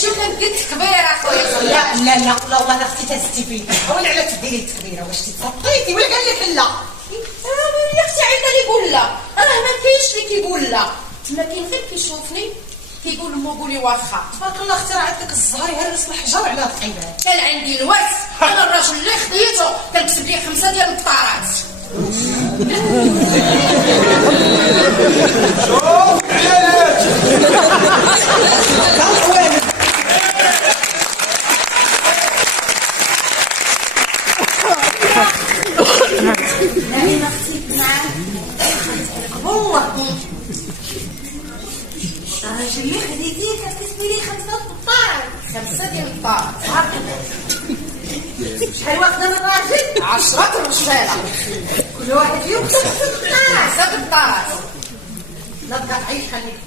شوف قلت كبير اخويا. لا لا لا لا والله انا اختي تهزتي فيا. ولا على تديري التكبيره واش تتصطيتي ولا قال لك لا؟ يا اختي عيط لي يقول لا، راه ما كاينش اللي كيقول لا، تما كاين غير كيشوفني كيقول مو قولي واخا. تبارك الله اختي راه عندك الزهر يهرس الحجر على العباد. كان عندي الورث، انا الراجل اللي خديته كنكسب ليه 5 ديال البطارات. شوف عيالك نعم اختي نعم. هو الراجل اللي خديتيه كتكسبي ليه 5 بطارات. 5 ديال البطارات. شحال واخده من الراجل؟ 10 رجاله كل واحد فيهم 5 بطارات. 5 بطارات. لا بقى تعيش خليك